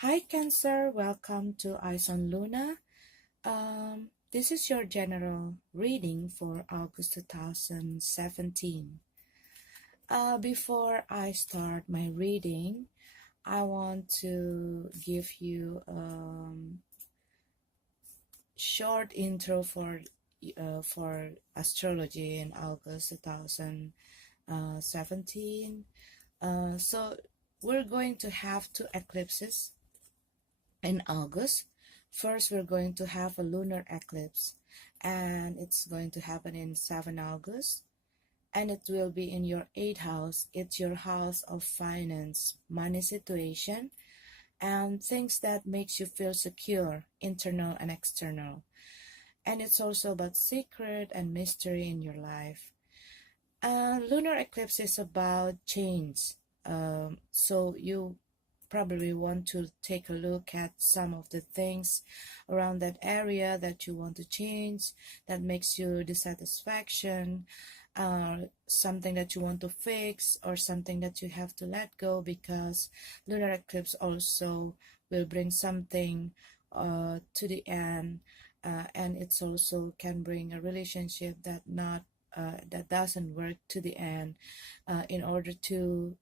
Hi Cancer, welcome to Eyes on Luna. This is your general reading for August 2017. Before I start my reading, I want to give you a short intro for astrology in August 2017. So we're going to have two eclipses in August. First, we're going to have a lunar eclipse, and it's going to happen in 7 August, and it will be in your 8th house. It's your house of finance, money situation, and things that makes you feel secure, internal and external. And it's also about secret and mystery in your life. Lunar eclipse is about change. So you probably want to take a look at some of the things around that area that you want to change, that makes you dissatisfaction, something that you want to fix, or something that you have to let go, because lunar eclipse also will bring something to the end, and it's also can bring a relationship that doesn't work to the end, in order to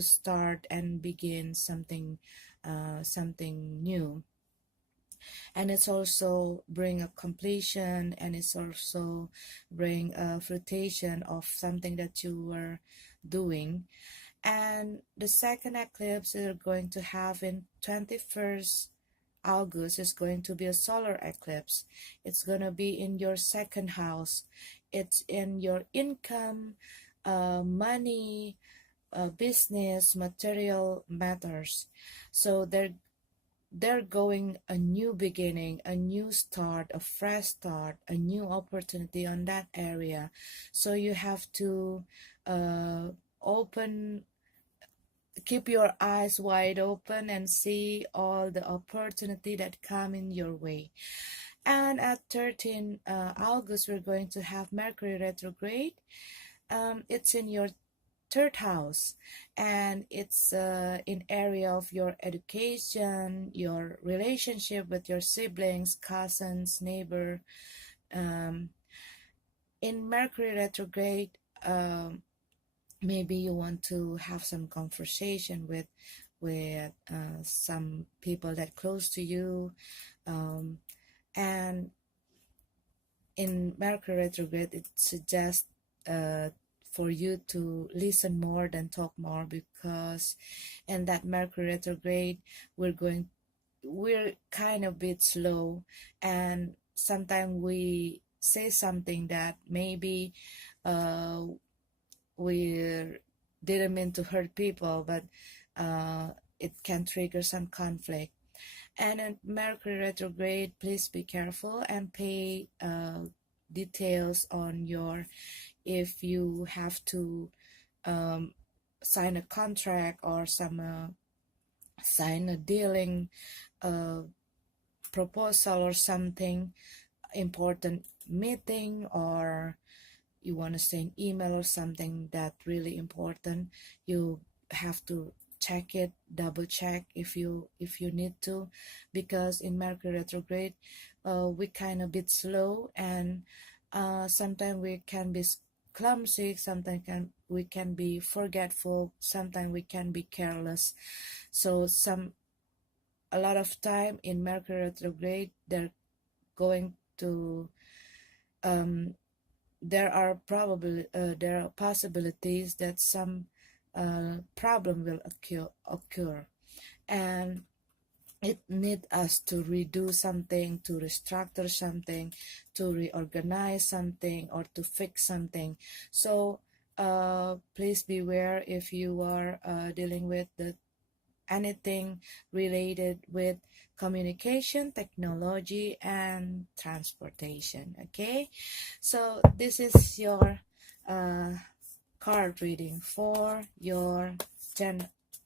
start and begin something new. And it's also bring a completion, and it's also bring a fruition of something that you were doing. And the second eclipse you're going to have in 21st August is going to be a solar eclipse. It's going to be in your second house. It's in your income, money, business, material matters. So they're going a new beginning, a new start, a fresh start, a new opportunity on that area. So you have to keep your eyes wide open and see all the opportunity that come in your way. And at 13 August, we're going to have Mercury retrograde. It's in your 3rd house, and it's in area of your education, your relationship with your siblings, cousins, neighbor. In Mercury retrograde, maybe you want to have some conversation with some people that close to you, and in Mercury retrograde, it suggests for you to listen more than talk more, because in that Mercury retrograde we're kind of bit slow, and sometimes we say something that maybe we didn't mean to hurt people, but it can trigger some conflict. And in Mercury retrograde, please be careful and pay details on your, if you have to sign a contract or sign a dealing proposal or something important meeting, or you want to send email or something that really important, you have to check it, double check if you need to, because in Mercury retrograde we kind of bit slow, and sometimes we can be clumsy, sometimes we can be forgetful, sometimes we can be careless. So a lot of time in Mercury retrograde, they're going to there are possibilities that some problem will occur, and it need us to redo something, to restructure something, to reorganize something, or to fix something. So please beware if you are dealing with anything related with communication, technology, and transportation. Okay, so this is your card reading for your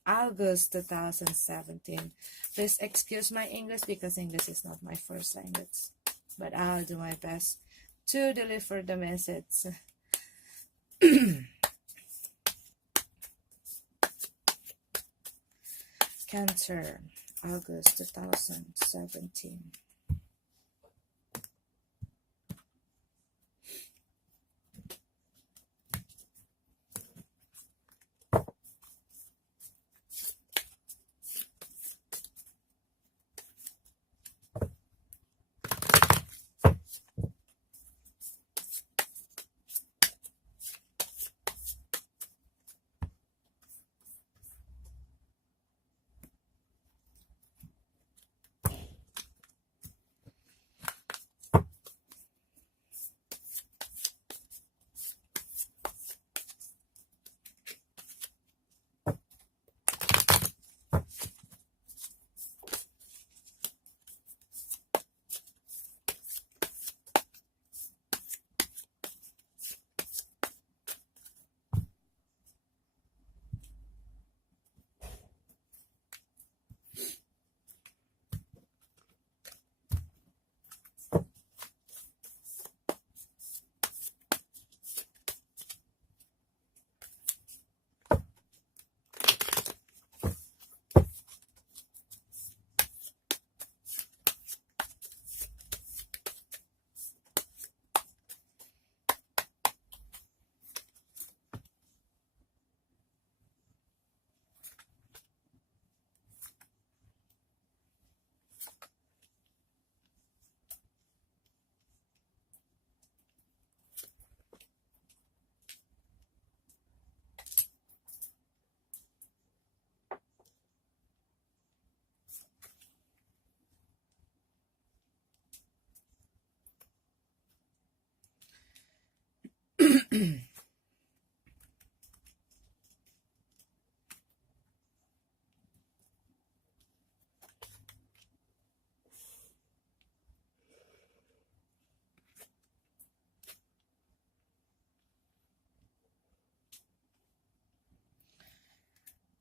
August 2017. Please excuse my English, because English is not my first language, but I'll do my best to deliver the message. Cancer, August 2017.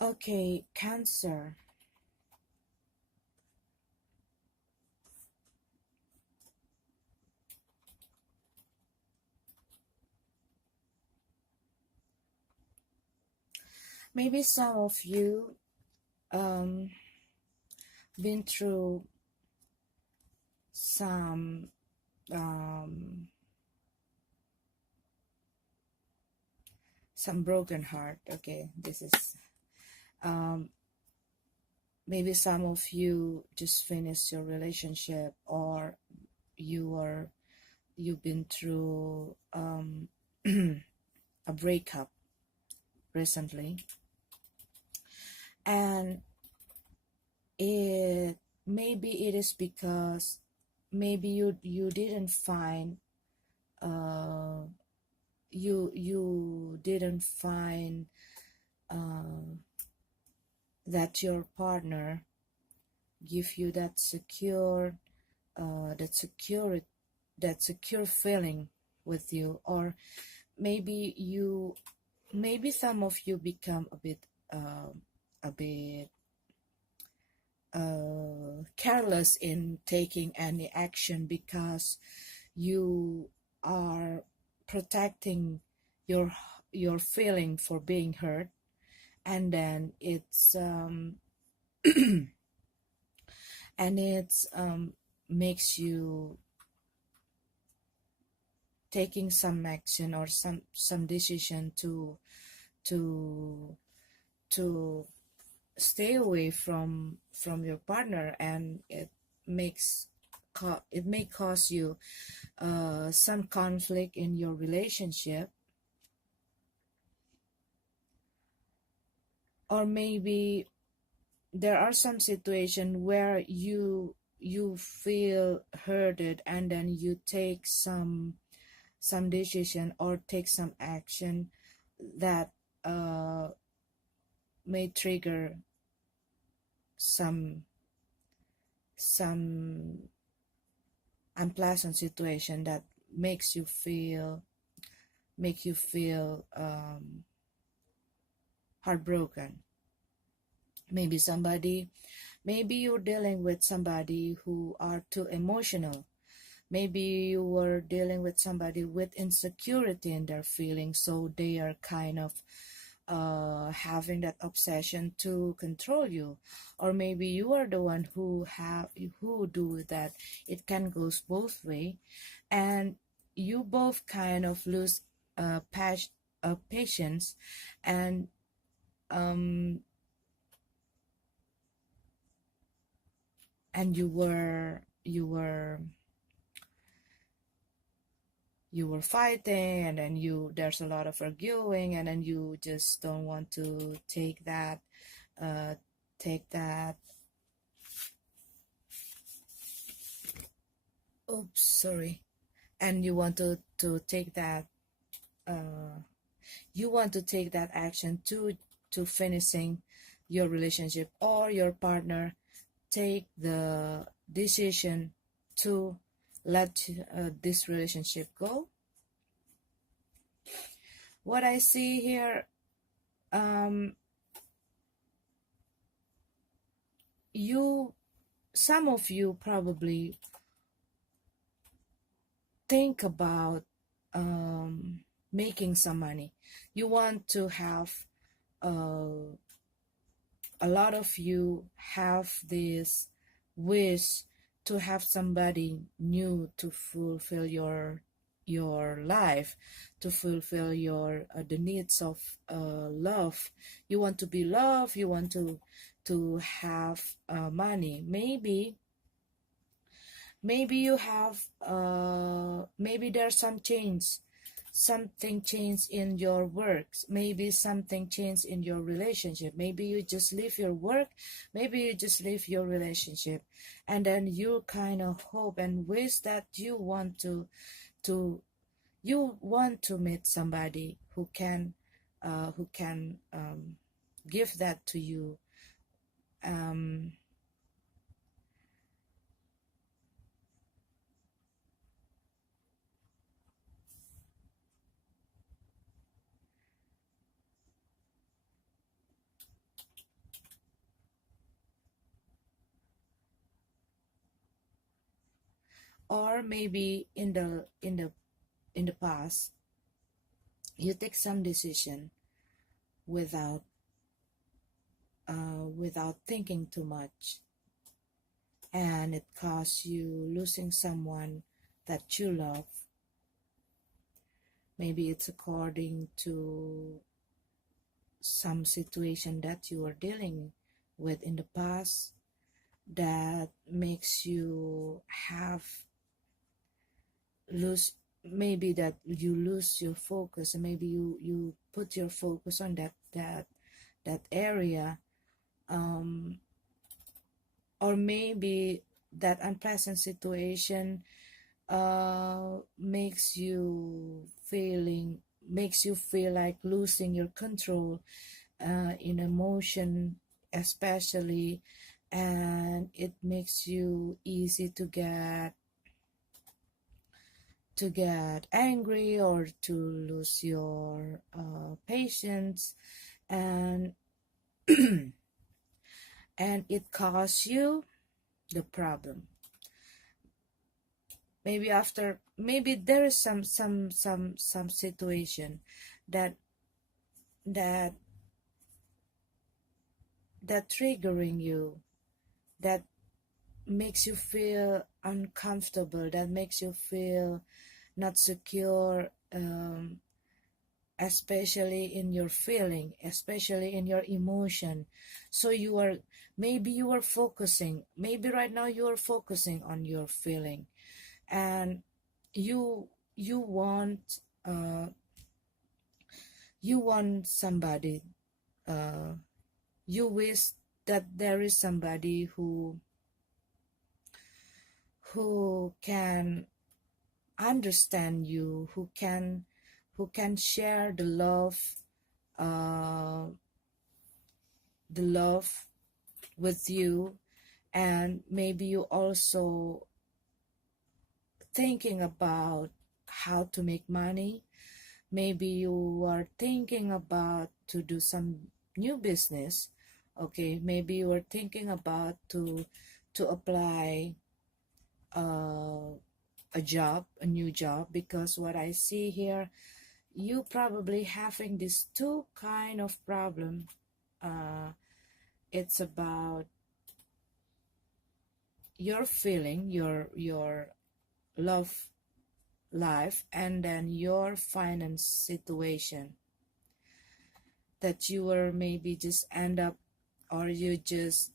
Okay, Cancer. Maybe some of you um been through some um broken heart. Okay, this is um maybe some of you just finished your relationship, or you've been through a breakup recently, and it maybe it is because maybe you didn't find uh you didn't find uh that your partner give you that secure that secure feeling with you, or maybe some of you become a bit careless in taking any action because you are protecting your feeling for being hurt, and then it's makes you taking some action or some decision to to stay away from your partner, and makes it may cause you some conflict in your relationship, or maybe there are some situation where you feel hurted, and then you take some decision or take some action that uh, may trigger some some unpleasant situation that makes you feel heartbroken. Maybe maybe you're dealing with somebody who are too emotional. Maybe you were dealing with somebody with insecurity in their feelings, so they are kind of having that obsession to control you, or maybe you are the one who do that. It can goes both way, and you both kind of lose patience, and um and you were fighting, and then there's a lot of arguing, and then you just don't want to uh take that oops, sorry. And uh you want to take that action to finishing your relationship, or your partner take the decision to let this relationship go. What I see here, um you some of you probably think about making some money. You want to have uh, a lot of you have this wish to have somebody new to fulfill your life, to fulfill your the needs of love. You want to be loved, you want to have money. Maybe you have maybe there's something changed in your works, maybe something changed in your relationship, maybe you just leave your work, maybe you just leave your relationship, and then you kind of hope and wish that to you want to meet somebody who can give that to you. um or maybe in the past you take some decision without without thinking too much, and it costs you losing someone that you love. Maybe it's according to some situation that you are dealing with in the past that makes you have lose maybe that you lose your focus, and maybe you put your focus on that area, um or maybe that unpleasant situation makes you feel like losing your control in emotion especially, and it makes you easy to get angry or to lose your patience, and and it causes you the problem. Maybe there is some situation that that that triggering you, that makes you feel uncomfortable, that makes you feel not secure, especially in your feeling, especially in your emotion. So you are focusing, maybe right now you are focusing on your feeling, and you you want uh you want somebody, uh you wish that there is somebody who can understand you, who can share uh the love with you. And maybe you also thinking about how to make money. Maybe you are thinking about to do some new business. Okay, maybe you are thinking about to apply uh, a new job, because what I see here, you probably having these two kind of problem. It's about your feeling, your love life, and then your finance situation, that you were maybe just end up, or you just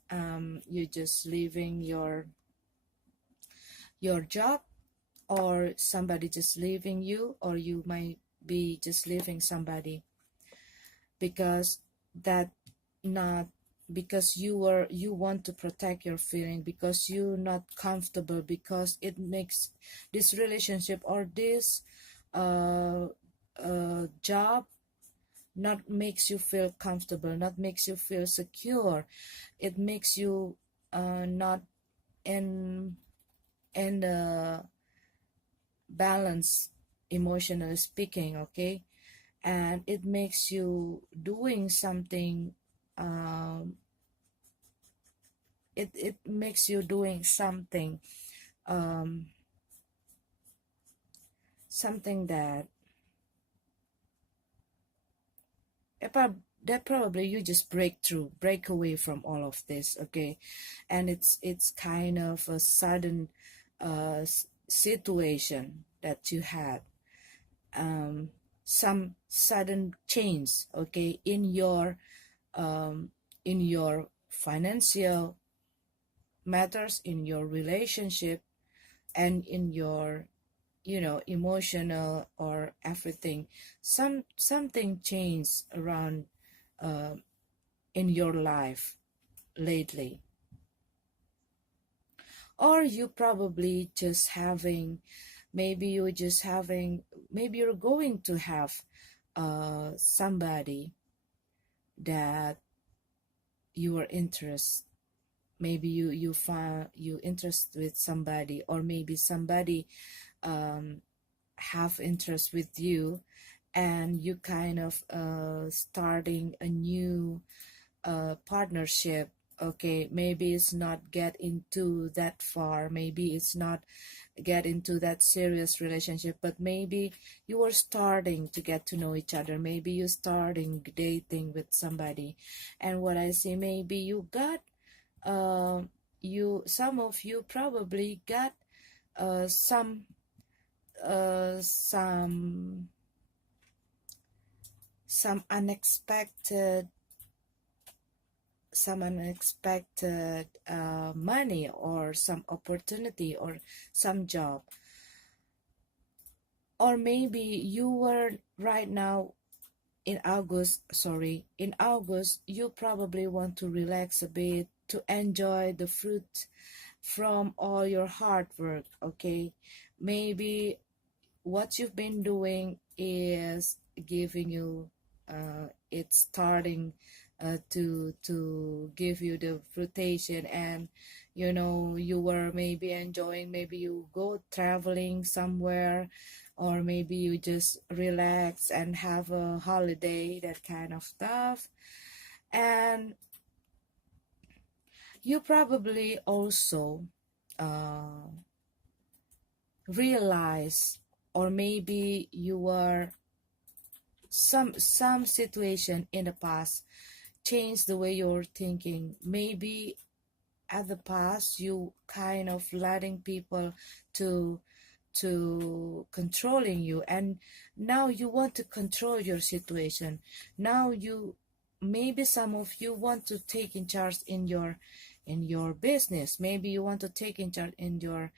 leaving your job, or somebody just leaving you, or you might be just leaving somebody because that not because you want to protect your feeling, because you're not comfortable, because it makes this relationship or this uh, job not makes you feel comfortable, not makes you feel secure. It makes you not in the balance, emotionally speaking, okay? And it makes you doing something, um, it makes you doing something, um, something that that probably you just break away from all of this, okay? And it's kind of a sudden situation that you had, um, some sudden change, okay, um, in your financial matters, in your relationship, and in your emotional or everything. Something changed around uh, in your life lately, or you probably just having, maybe you're just having, maybe you're going to have somebody that you are interested, maybe you find you interest with somebody, or maybe somebody um, have interest with you, and you kind of starting a new partnership, okay? Maybe it's not get into that far, maybe it's not get into that serious relationship, but maybe you are starting to get to know each other, maybe you're starting dating with somebody. And what I say, maybe you got some of you probably got uh, some uh, some some unexpected money, or some opportunity, or some job. Or maybe you were right now in August, you probably want to relax a bit, to enjoy the fruit from all your hard work, okay? Maybe what you've been doing is giving you, it's starting to give you the fruitation, and you were maybe enjoying, maybe you go traveling somewhere, or maybe you just relax and have a holiday, that kind of stuff. And you probably also uh, realize, or maybe you were some situation in the past changed the way you're thinking. Maybe at the past you kind of letting people to controlling you, and now you want to control your situation. Now you, maybe some of you want to take in charge in your business, maybe you want to take in charge in your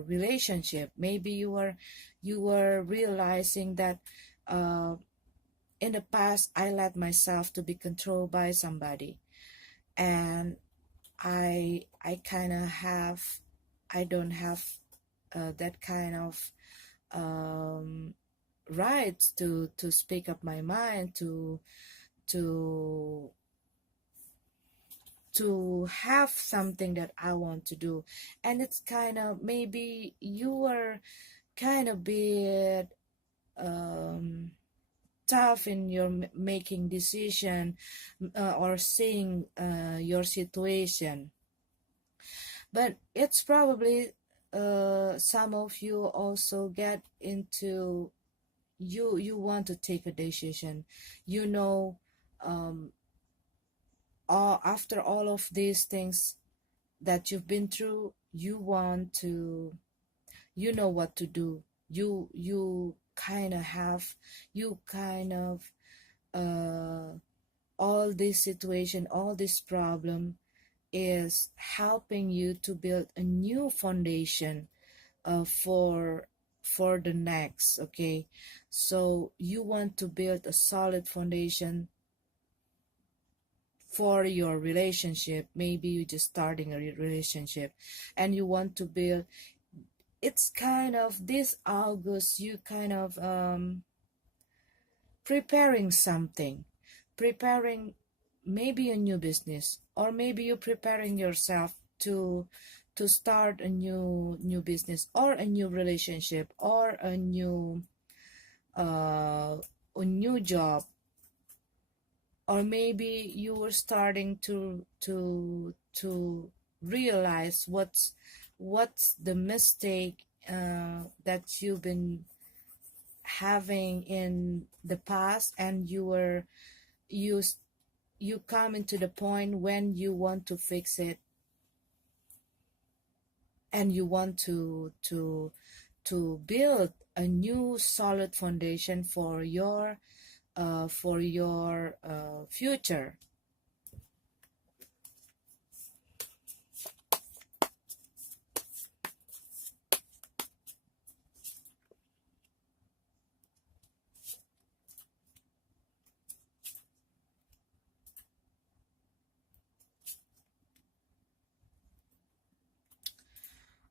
relationship. Maybe you were realizing that uh, in the past I let myself to be controlled by somebody, and I kind of have, I don't have that kind of um, rights to speak up my mind, to to have something that I want to do. And it's kind of, maybe you were kind of bit um, tough in your making decision, or seeing your situation. But it's probably some of you also get into you want to take a decision, you know. um After all of these things that you've been through, you want to, you know what to do. You kind of have, you kind of, uh all this situation, all this problem is helping you to build a new foundation, for the next. Okay, so you want to build a solid foundation for your relationship. Maybe you're just starting a relationship and you want to build, it's kind of this August, you kind of, preparing something, preparing maybe a new business, or maybe you're preparing yourself to start a new business, or a new relationship, or uh a new job. Or maybe you were starting to realize what's the mistake that you've been having in the past, and you you come into the point when you want to fix it, and you want to build a new solid foundation for your future.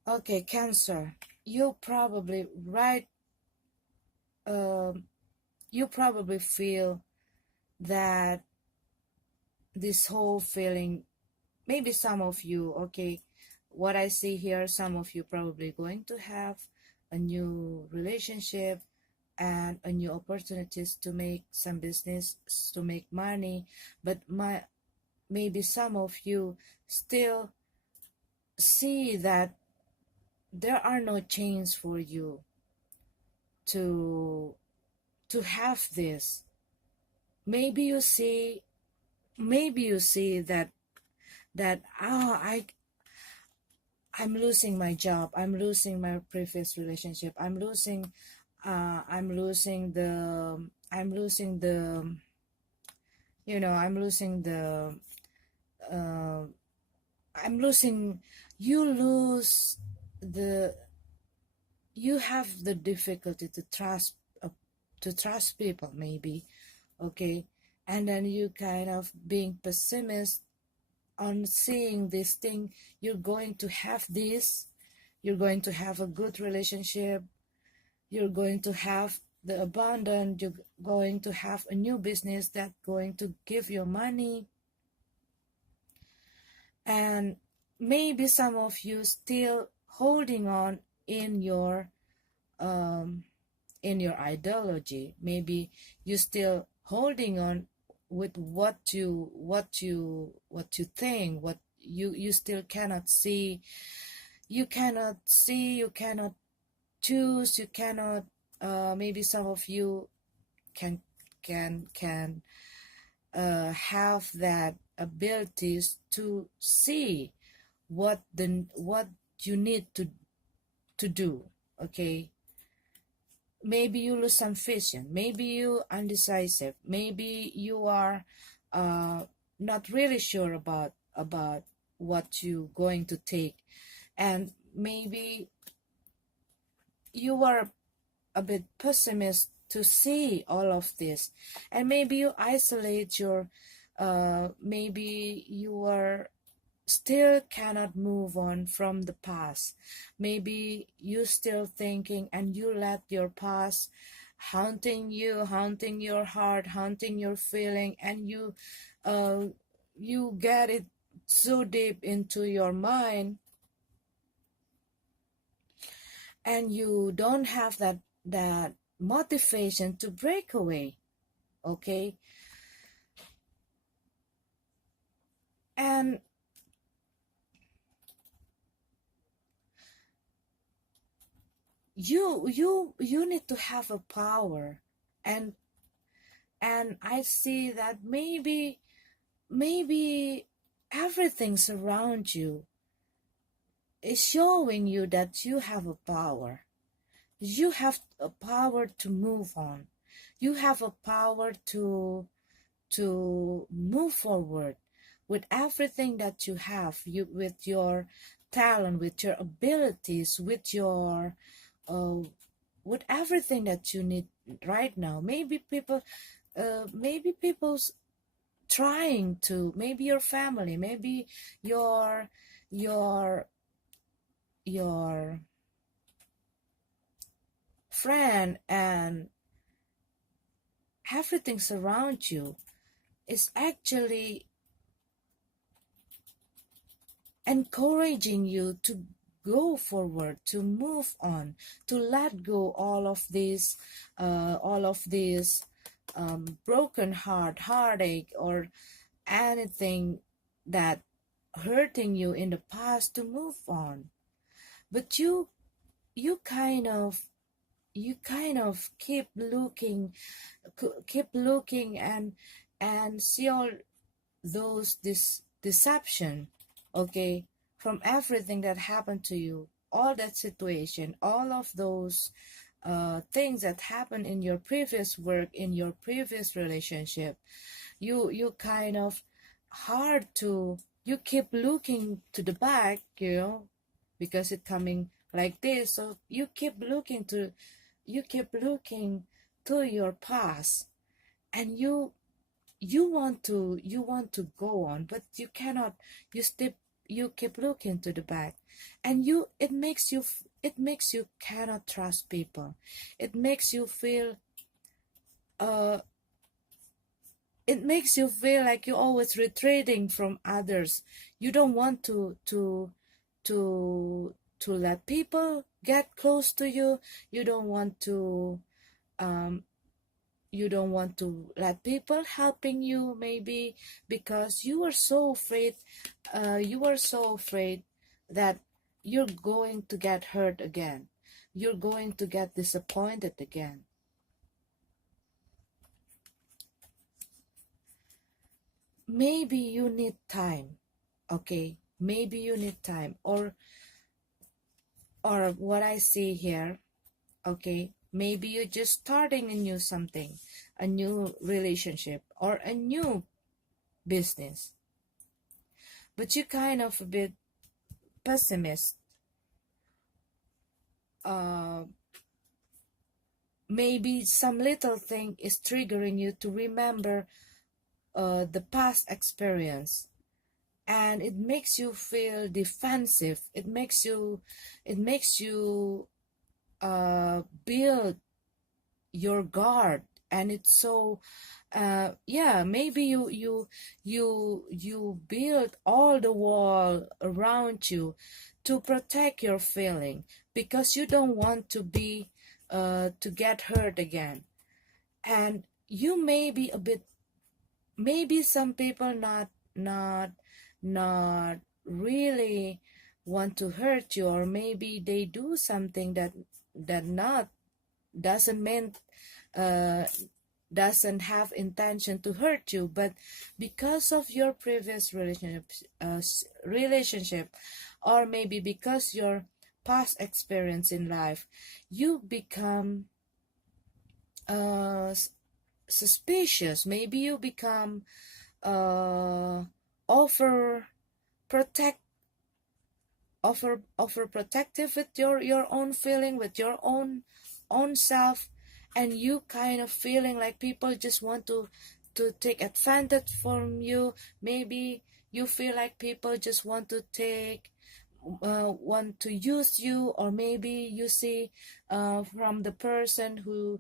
Okay, Cancer, you probably right. um you probably feel that this whole feeling, maybe some of you, okay, what I see here, some of you probably going to have a new relationship and a new opportunities to make some business, to make money. But maybe some of you still see that there are no chains for you to have this. Maybe you see, that oh, I'm losing my job, I'm losing my previous relationship, I'm losing the, I'm losing the, uh, I'm losing, you lose the, you have the difficulty to trust people, maybe. Okay, and then you kind of being pessimist on seeing this thing. You're going to have this, you're going to have a good relationship, you're going to have the abundance, you're going to have a new business that's going to give you money. And maybe some of you still holding on in your, um ideology. Maybe you still holding on with what you think, what you still cannot see. You cannot choose, you cannot, maybe some of you can have that abilities to see what you need to do. Okay, maybe you lose some vision, maybe you undecisive, maybe you are, not really sure about what you going to take, and maybe you are a bit pessimist to see all of this, and maybe you isolate your, maybe you are still cannot move on from the past. Maybe you still thinking, and you let your past haunting you, haunting your heart, haunting your feeling, and you get it so deep into your mind, and you don't have that motivation to break away. Okay, and you need to have a power. and and I see that maybe everything around you is showing you that you have a power. You have a power to move on. You have a power to move forward with everything that you have, you with your talent, with your abilities, with your uh, with everything that you need right now. Maybe people's trying to, maybe your family, maybe your your your friend, and everything around you is actually encouraging you to go forward, to move on, to let go all of these broken heartache, or anything that hurting you in the past, to move on. But you kind of you kind of keep looking, and see all this deception, okay, from everything that happened to you, all that situation, all of those things that happened in your previous work, in your previous relationship. You kind of hard to, you keep looking to the back, because it coming like this, so you keep looking to your past, and you want to go on, but you cannot. You keep looking to the back, and it makes you cannot trust people. It makes you feel uh it makes you feel like you're always retreating from others. You don't want to let people get close to you. You don't want to um you don't want to let people helping you, maybe because you are so afraid that you're going to get hurt again, you're going to get disappointed again. Maybe you need time, okay? Maybe you need time, or what I see here, okay? Maybe you're just starting a new something, a new relationship, or a new business, but you kind of a bit pessimist. uh Maybe some little thing is triggering you to remember the past experience, and it makes you feel defensive. It makes you build your guard, and it's so yeah, maybe you build all the wall around you to protect your feeling, because you don't want to get hurt again. And you may be a bit, maybe some people not really want to hurt you, or maybe they do something that not doesn't mean uh doesn't have intention to hurt you, but because of your previous relationship, or maybe because your past experience in life, you become uh suspicious. Maybe you become uh over protect over protective with your own feeling, with your own self, and you kind of feeling like people just want to take advantage from you. Maybe you feel like people just want to use you, or maybe you see from the person who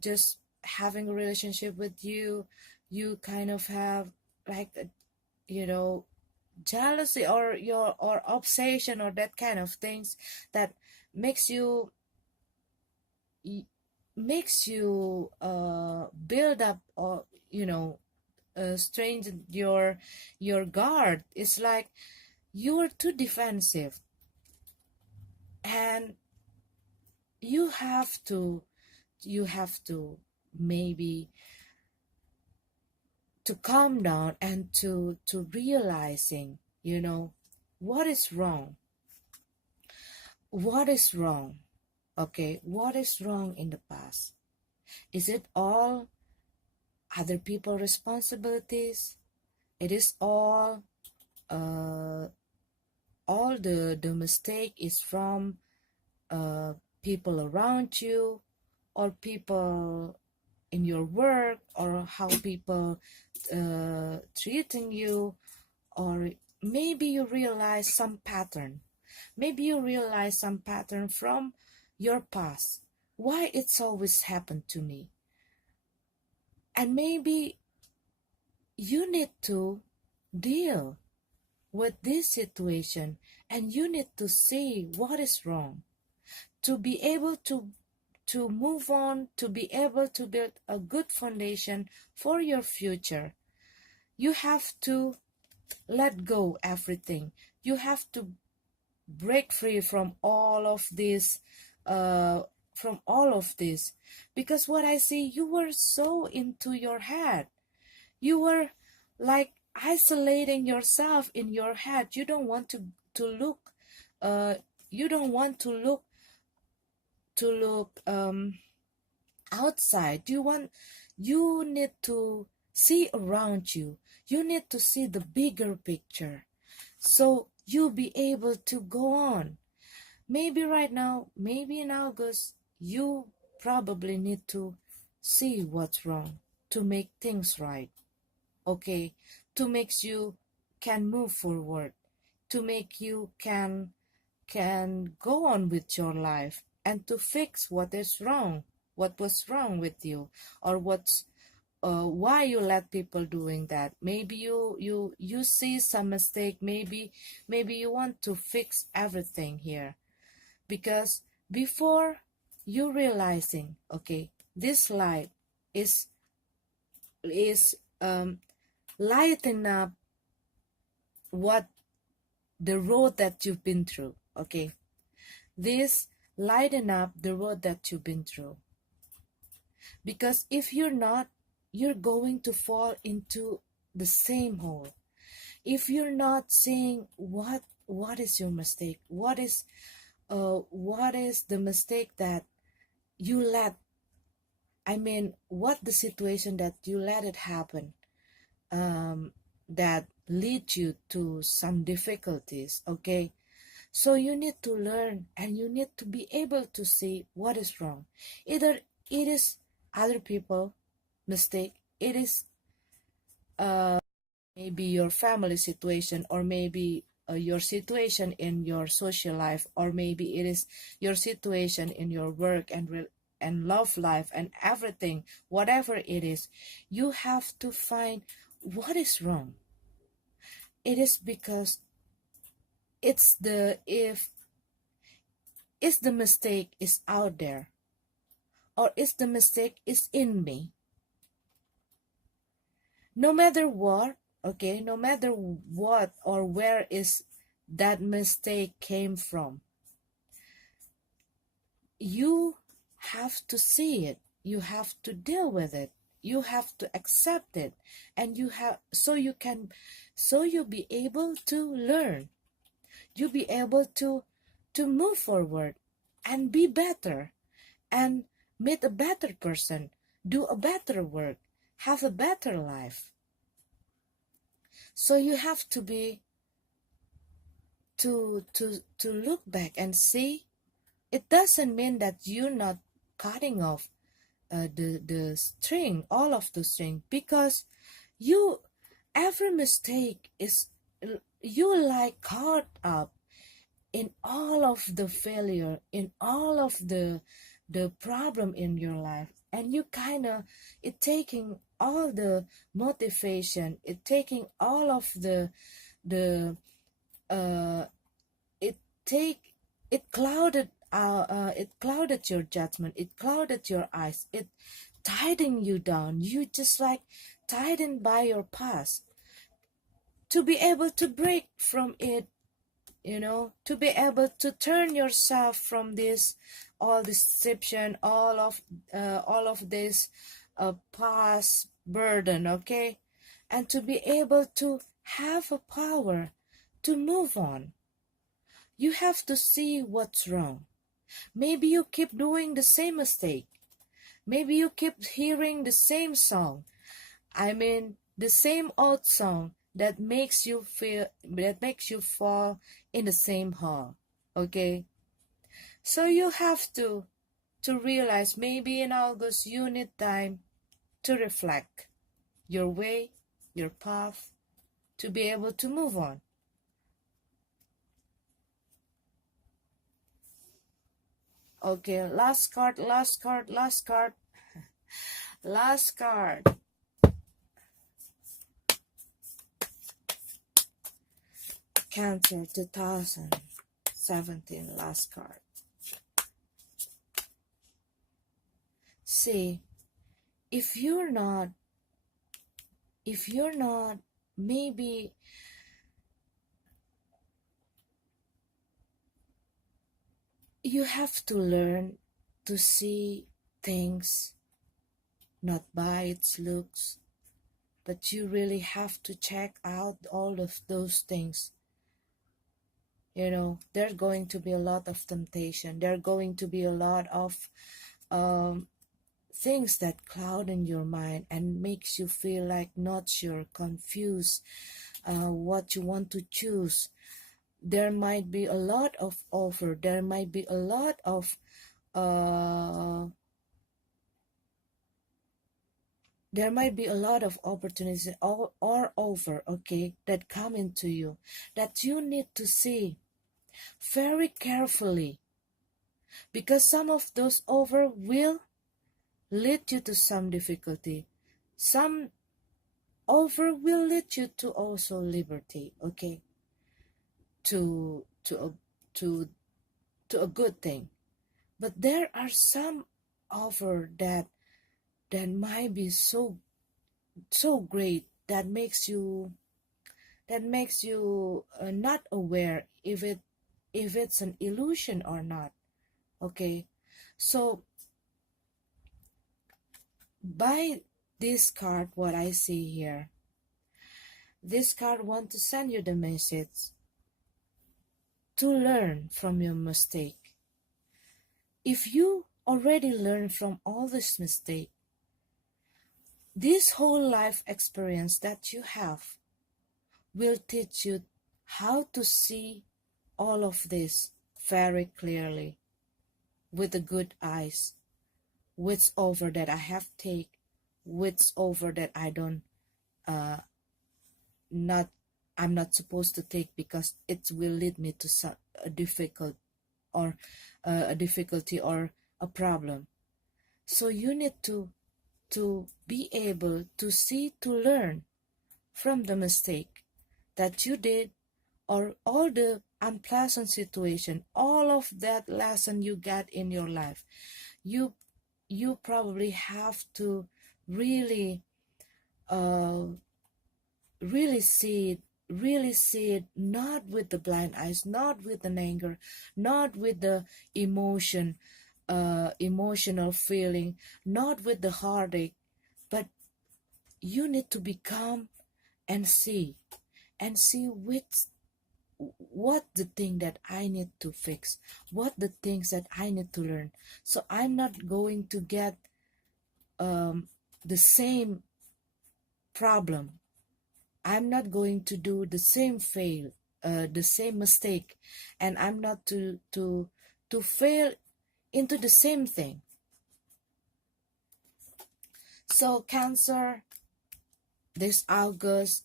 just having a relationship with you, you kind of have like you know jealousy, or obsession, or that kind of things that makes you build up, or strain your guard. It's like you're too defensive, and you have to maybe to calm down and to realizing, what is wrong. What is wrong? Okay, what is wrong in the past? Is it other people responsibilities? It is uh all the mistake is from uh people around you, or people in your work, or how people treating you, or maybe you realize some pattern. Maybe you realize some pattern from your past. Why it's always happened to me? And maybe you need to deal with this situation, and you need to see what is wrong to be able to move on, to be able to build a good foundation for your future. You have to let go everything. You have to break free uh from all of this, because what I see, you were so into your head. You were like isolating yourself in your head. You don't want to look uh you don't want to look outside. You need to see around you. You need to see the bigger picture, so you'll be able to go on. Maybe right now, maybe in August, you probably need to see what's wrong to make things right. Okay, to make you can move forward, to make you can go on with your life, and to fix what is wrong, what was wrong with you, or why you let people doing that. Maybe you see some mistake. Maybe you want to fix everything here, because before you realizing, okay, this light is lighting up what the road that you've been through. Okay, this lighten up the road that you've been through, because if you're not, you're going to fall into the same hole. If you're not seeing what is your mistake, what is the mistake that you let, I mean, what the situation that you let it happen, that lead you to some difficulties. Okay, so you need to learn, and you need to be able to see what is wrong. Either it is other people mistake, it is maybe your family situation, or maybe your situation in your social life, or maybe it is your situation in your work and love life and everything. Whatever it is, you have to find what is wrong. It is because it's the if is the mistake is out there, or is the mistake is in me. No matter what, okay, no matter what or where is that mistake came from, you have to see it, you have to deal with it, you have to accept it, and you have so you be able to learn, you be able to move forward and be better, and meet a better person, do a better work, have a better life. So you have to be to look back and see. It doesn't mean that you're not cutting off the string, all of the string, because you every mistake is, you like caught up in all of the failure, in all of the problem in your life, and you kind of, it taking all the motivation, it taking all of the uh it take it clouded your judgment, it clouded your eyes, it tightening you down. You just like tightened by your past. To be able to break from it, to be able to turn yourself from this all deception, all of this past burden, okay, and to be able to have a power to move on. You have to see what's wrong. Maybe you keep doing the same mistake. Maybe you keep hearing the same song. I mean, the same old song that makes you fall in the same hole. Okay? So you have to realize maybe in August you need time to reflect your way, your path, to be able to move on. Okay, last card, last card, last card. Last card. Cancer 2017, last card. See, if you're not, maybe you have to learn to see things not by its looks, but you really have to check out all of those things. There's going to be a lot of temptation. There are going to be a lot of things that cloud in your mind and makes you feel like not sure, confused, what you want to choose. There might be a lot of offer. There might be a lot of opportunities or offer, okay, that come into you that you need to see very carefully, because some of those offer will lead you to some difficulty. Some offer will lead you to also liberty, okay, to a good thing. But there are some offer that might be so great that makes you not aware if it's an illusion or not. Okay, so by this card, what I see here, this card wants to send you the message to learn from your mistake. If you already learned from all this mistake, this whole life experience that you have will teach you how to see all of this very clearly with the good eyes. Which over that I have take, which over that I don't I'm not supposed to take, because it will lead me to a difficulty or a problem. So you need to be able to see, to learn from the mistake that you did, or all the unpleasant situation, all of that lesson you got in your life. You probably have to really see it not with the blind eyes, not with an anger, not with the emotional feeling, not with the heartache, but you need to be calm and see what the thing that I need to fix, what the things that I need to learn. So I'm not going to get the same problem. I'm not going to do the same the same mistake, and I'm not to fail into the same thing. So Cancer, this August,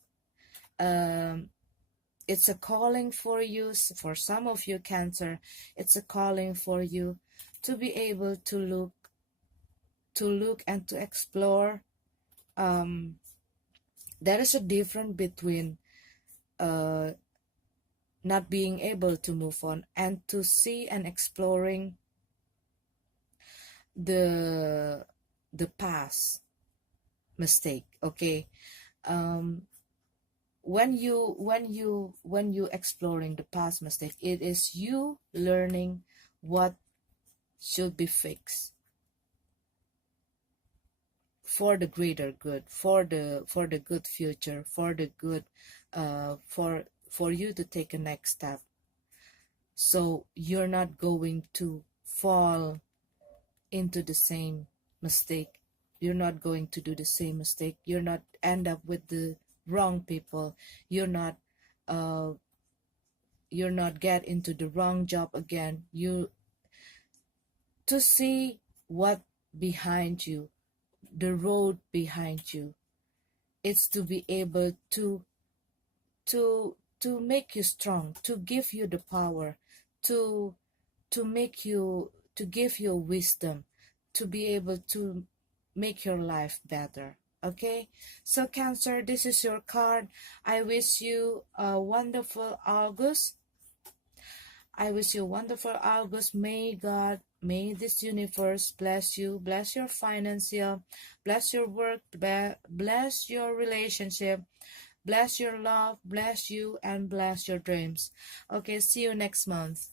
it's a calling for you. For some of you, Cancer, it's a calling for you to be able to look and to explore. There is a difference between not being able to move on and to see and exploring the past mistake. Okay, when you exploring the past mistake, it is you learning what should be fixed for the greater good, for the good future, for the good, for you to take a next step, so you're not going to fall into the same mistake. You're not going to do the same mistake. You're not end up with the wrong people. Uh you're not get into the wrong job again. You to see what behind you, the road behind you. It's to be able to make you strong, to give you the power, to make you, to give you wisdom, to be able to make your life better. Okay, so Cancer, this is your card. I wish you a wonderful August. I wish you a wonderful August. May God, may this universe bless you, bless your financial, bless your work, bless your relationship, bless your love, bless you, and bless your dreams. Okay, see you next month.